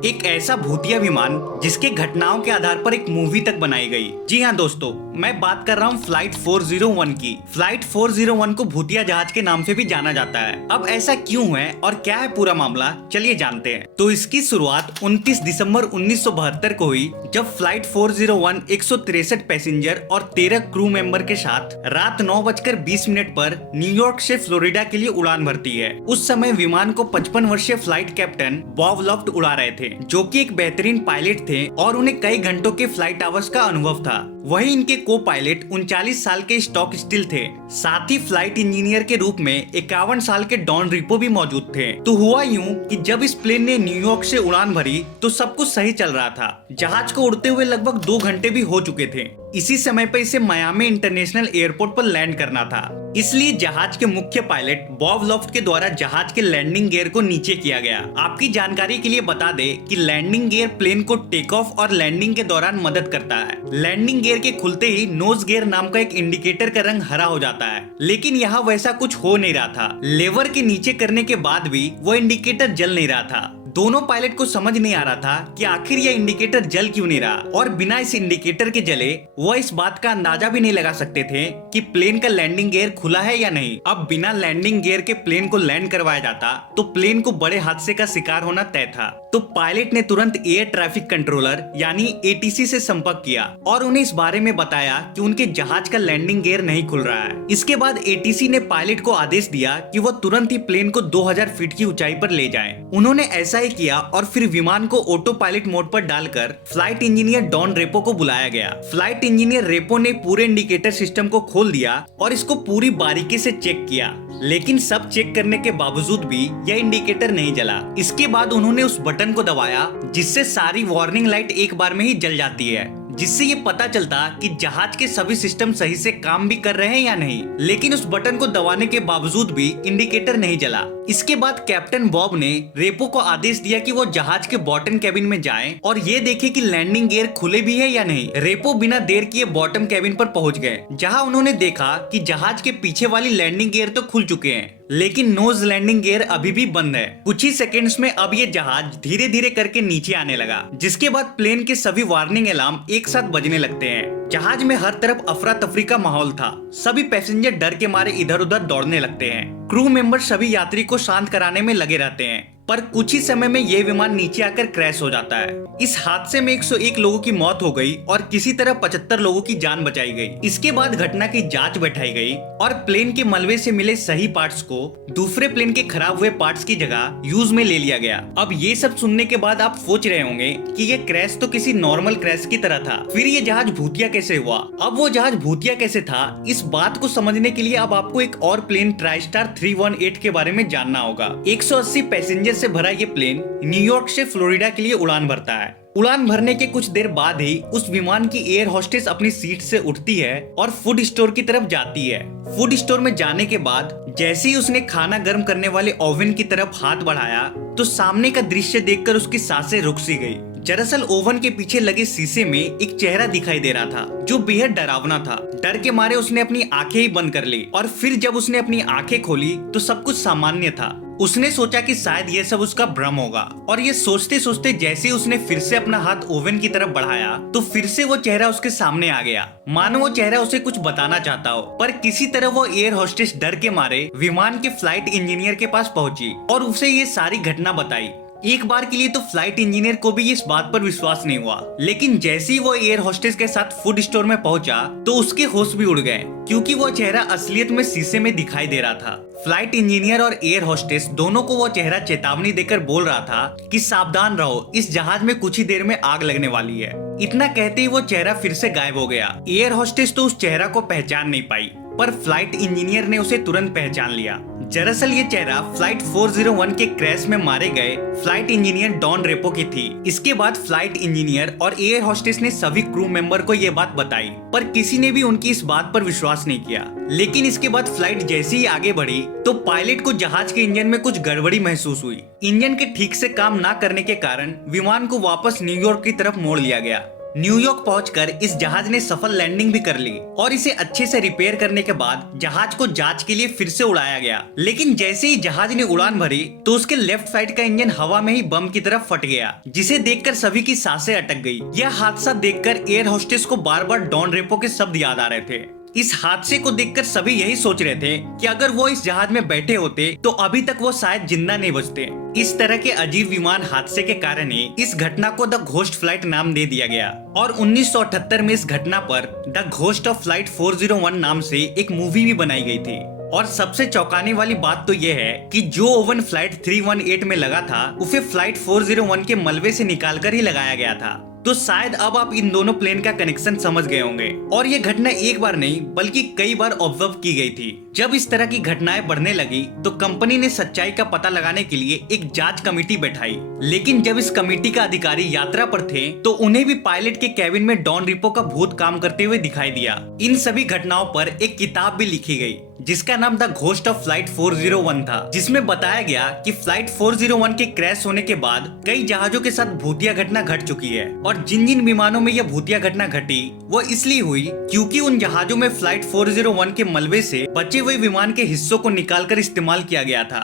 एक ऐसा भूतिया विमान जिसके घटनाओं के आधार पर एक मूवी तक बनाई गई। जी हाँ दोस्तों, मैं बात कर रहा हूँ फ्लाइट 401 की। फ्लाइट 401 को भूतिया जहाज के नाम से भी जाना जाता है। अब ऐसा क्यों है और क्या है पूरा मामला, चलिए जानते हैं। तो इसकी शुरुआत 29 दिसंबर 1972 को हुई, जब फ्लाइट 401 163 पैसेंजर और 13 क्रू मेंबर के साथ रात 9:20 पर न्यूयॉर्क से फ्लोरिडा के लिए उड़ान भरती है। उस समय विमान को 55 वर्षीय फ्लाइट कैप्टन बॉब लॉफ्ट उड़ा रहे थे, जो कि एक बेहतरीन पायलट थे और उन्हें कई घंटों के फ्लाइट आवर्स का अनुभव था। वहीं इनके को पायलट 39 साल के स्टॉक स्टिल थे। साथ ही फ्लाइट इंजीनियर के रूप में 51 साल के डॉन रिपो भी मौजूद थे। तो हुआ यूं कि जब इस प्लेन ने न्यूयॉर्क से उड़ान भरी तो सब कुछ सही चल रहा था। जहाज को उड़ते हुए लगभग 2 घंटे भी हो चुके थे। इसी समय पर इसे मियामी इंटरनेशनल एयरपोर्ट पर लैंड करना था। इसलिए जहाज के मुख्य पायलट बॉब लॉफ्ट के द्वारा जहाज के लैंडिंग गियर को नीचे किया गया। आपकी जानकारी के लिए बता दे कि लैंडिंग गियर प्लेन को टेक ऑफ और लैंडिंग के दौरान मदद करता है। लैंडिंग गियर के खुलते ही नोज गियर नाम का एक इंडिकेटर का रंग हरा हो जाता है, लेकिन यहाँ वैसा कुछ हो नहीं रहा था। लेवर के नीचे करने के बाद भी वो इंडिकेटर जल नहीं रहा था। दोनों पायलट को समझ नहीं आ रहा था कि आखिर यह इंडिकेटर जल क्यों नहीं रहा, और बिना इस इंडिकेटर के जले वह इस बात का अंदाजा भी नहीं लगा सकते थे कि प्लेन का लैंडिंग गियर खुला है या नहीं। अब बिना लैंडिंग गियर के प्लेन को लैंड करवाया जाता तो प्लेन को बड़े हादसे का शिकार होना तय था। तो पायलट ने तुरंत एयर ट्रैफिक कंट्रोलर यानी एटीसी से संपर्क किया और उन्हें इस बारे में बताया कि उनके जहाज का लैंडिंग गियर नहीं खुल रहा है। इसके बाद एटीसी ने पायलट को आदेश दिया कि वो तुरंत ही प्लेन को 2000 फीट की ऊंचाई पर ले जाएं। उन्होंने ऐसा ही किया और फिर विमान को ऑटो पायलट मोड पर डालकर फ्लाइट इंजीनियर डॉन रेपो को बुलाया गया। फ्लाइट इंजीनियर रेपो ने पूरे इंडिकेटर सिस्टम को खोल दिया और इसको पूरी बारीकी से चेक किया, लेकिन सब चेक करने के बावजूद भी यह इंडिकेटर नहीं जला। इसके बाद उन्होंने उस बटन को दबाया जिससे सारी वार्निंग लाइट एक बार में ही जल जाती है, जिससे ये पता चलता कि जहाज के सभी सिस्टम सही से काम भी कर रहे हैं या नहीं। लेकिन उस बटन को दबाने के बावजूद भी इंडिकेटर नहीं जला। इसके बाद कैप्टन बॉब ने रेपो को आदेश दिया कि वो जहाज के बॉटम कैबिन में जाएं और ये देखे कि लैंडिंग गियर खुले भी है या नहीं। रेपो बिना देर किए बॉटम कैबिन पर पहुंच गए, जहां उन्होंने देखा कि जहाज के पीछे वाली लैंडिंग गियर तो खुल चुके हैं, लेकिन नोज लैंडिंग गियर अभी भी बंद है। कुछ ही सेकंड्स में अब ये जहाज धीरे धीरे करके नीचे आने लगा, जिसके बाद प्लेन के सभी वार्निंग अलार्म एक साथ बजने लगते हैं। जहाज में हर तरफ अफरा तफरी का माहौल था। सभी पैसेंजर डर के मारे इधर उधर दौड़ने लगते हैं। क्रू मेंबर सभी यात्री को शांत कराने में लगे रहते हैं, पर कुछ ही समय में यह विमान नीचे आकर क्रैश हो जाता है। इस हादसे में 101 लोगों की मौत हो गई और किसी तरह 75 लोगों की जान बचाई गई। इसके बाद घटना की जांच बैठाई गई और प्लेन के मलबे से मिले सही पार्ट्स को दूसरे प्लेन के खराब हुए पार्ट्स की जगह यूज में ले लिया गया। अब ये सब सुनने के बाद आप सोच रहे होंगे कि ये क्रैश तो किसी नॉर्मल क्रैश की तरह था, फिर ये जहाज भूतिया कैसे हुआ। अब वो जहाज भूतिया कैसे था, इस बात को समझने के लिए अब आपको एक और प्लेन ट्राइस्टार 318 के बारे में जानना होगा। 180 पैसेंजर से भरा ये प्लेन न्यूयॉर्क से फ्लोरिडा के लिए उड़ान भरता है। उड़ान भरने के कुछ देर बाद ही उस विमान की एयर होस्टेस अपनी सीट से उठती है और फूड स्टोर की तरफ जाती है। फूड स्टोर में जाने के बाद जैसे ही उसने खाना गर्म करने वाले ओवन की तरफ हाथ बढ़ाया तो सामने का दृश्य देखकर उसकी सांसें रुक सी गई। दरअसल ओवन के पीछे लगे शीशे में एक चेहरा दिखाई दे रहा था जो बेहद डरावना था। डर के मारे उसने अपनी आंखें ही बंद कर ली और फिर जब उसने अपनी आंखें खोली तो सब कुछ सामान्य था। उसने सोचा कि शायद ये सब उसका भ्रम होगा, और ये सोचते सोचते जैसे ही उसने फिर से अपना हाथ ओवन की तरफ बढ़ाया तो फिर से वो चेहरा उसके सामने आ गया, मानो वो चेहरा उसे कुछ बताना चाहता हो। पर किसी तरह वो एयर होस्टेस डर के मारे विमान के फ्लाइट इंजीनियर के पास पहुंची और उसे ये सारी घटना बताई। एक बार के लिए तो फ्लाइट इंजीनियर को भी इस बात पर विश्वास नहीं हुआ, लेकिन जैसे ही वो एयर होस्टेस के साथ फूड स्टोर में पहुंचा तो उसके होश भी उड़ गए, क्योंकि वो चेहरा असलियत में शीशे में दिखाई दे रहा था। फ्लाइट इंजीनियर और एयर होस्टेस दोनों को वो चेहरा चेतावनी देकर बोल रहा था कि सावधान रहो, इस जहाज में कुछ ही देर में आग लगने वाली है। इतना कहते ही वो चेहरा फिर से गायब हो गया। एयर होस्टेस तो उस चेहरा को पहचान नहीं पाई, पर फ्लाइट इंजीनियर ने उसे तुरंत पहचान लिया। दरअसल ये चेहरा फ्लाइट 401 के क्रैश में मारे गए फ्लाइट इंजीनियर डॉन रेपो की थी। इसके बाद फ्लाइट इंजीनियर और एयर होस्टेस ने सभी क्रू मेंबर को ये बात बताई, पर किसी ने भी उनकी इस बात पर विश्वास नहीं किया। लेकिन इसके बाद फ्लाइट जैसे ही आगे बढ़ी तो पायलट को जहाज के इंजन में कुछ गड़बड़ी महसूस हुई। इंजन के ठीक से काम न करने के कारण विमान को वापस न्यूयॉर्क की तरफ मोड़ लिया गया। न्यूयॉर्क पहुंचकर इस जहाज ने सफल लैंडिंग भी कर ली और इसे अच्छे से रिपेयर करने के बाद जहाज को जांच के लिए फिर से उड़ाया गया। लेकिन जैसे ही जहाज ने उड़ान भरी तो उसके लेफ्ट साइड का इंजन हवा में ही बम की तरफ फट गया, जिसे देखकर सभी की सांसें अटक गई। यह हादसा देखकर एयर होस्टेस को बार बार डॉन रेपो के शब्द याद आ रहे थे। इस हादसे को देखकर सभी यही सोच रहे थे कि अगर वो इस जहाज में बैठे होते तो अभी तक वो शायद जिंदा नहीं बचते। इस तरह के अजीब विमान हादसे के कारण ही इस घटना को द घोस्ट फ्लाइट नाम दे दिया गया और 1978 में इस घटना पर द घोस्ट ऑफ फ्लाइट 401 नाम से एक मूवी भी बनाई गई थी। और सबसे चौंकाने वाली बात तो यह है कि जो ओवन फ्लाइट 318 में लगा था उसे फ्लाइट 401 के मलबे से निकालकर ही लगाया गया था। तो शायद अब आप इन दोनों प्लेन का कनेक्शन समझ गए होंगे। और ये घटना एक बार नहीं बल्कि कई बार ऑब्जर्व की गई थी। जब इस तरह की घटनाएं बढ़ने लगी तो कंपनी ने सच्चाई का पता लगाने के लिए एक जांच कमेटी बैठाई। लेकिन जब इस कमेटी का अधिकारी यात्रा पर थे तो उन्हें भी पायलट के कैबिन में डॉन रिपो का भूत काम करते हुए दिखाई दिया। इन सभी घटनाओं पर एक किताब भी लिखी गई जिसका नाम द घोस्ट ऑफ फ्लाइट 401 था, जिसमें बताया गया कि फ्लाइट 401 के क्रैश होने के बाद कई जहाजों के साथ भूतिया घटना घट चुकी है और जिन जिन विमानों में यह भूतिया घटना घटी वो इसलिए हुई क्योंकि उन जहाजों में फ्लाइट 401 के मलबे से बचे हुए विमान के हिस्सों को निकालकर इस्तेमाल किया गया था।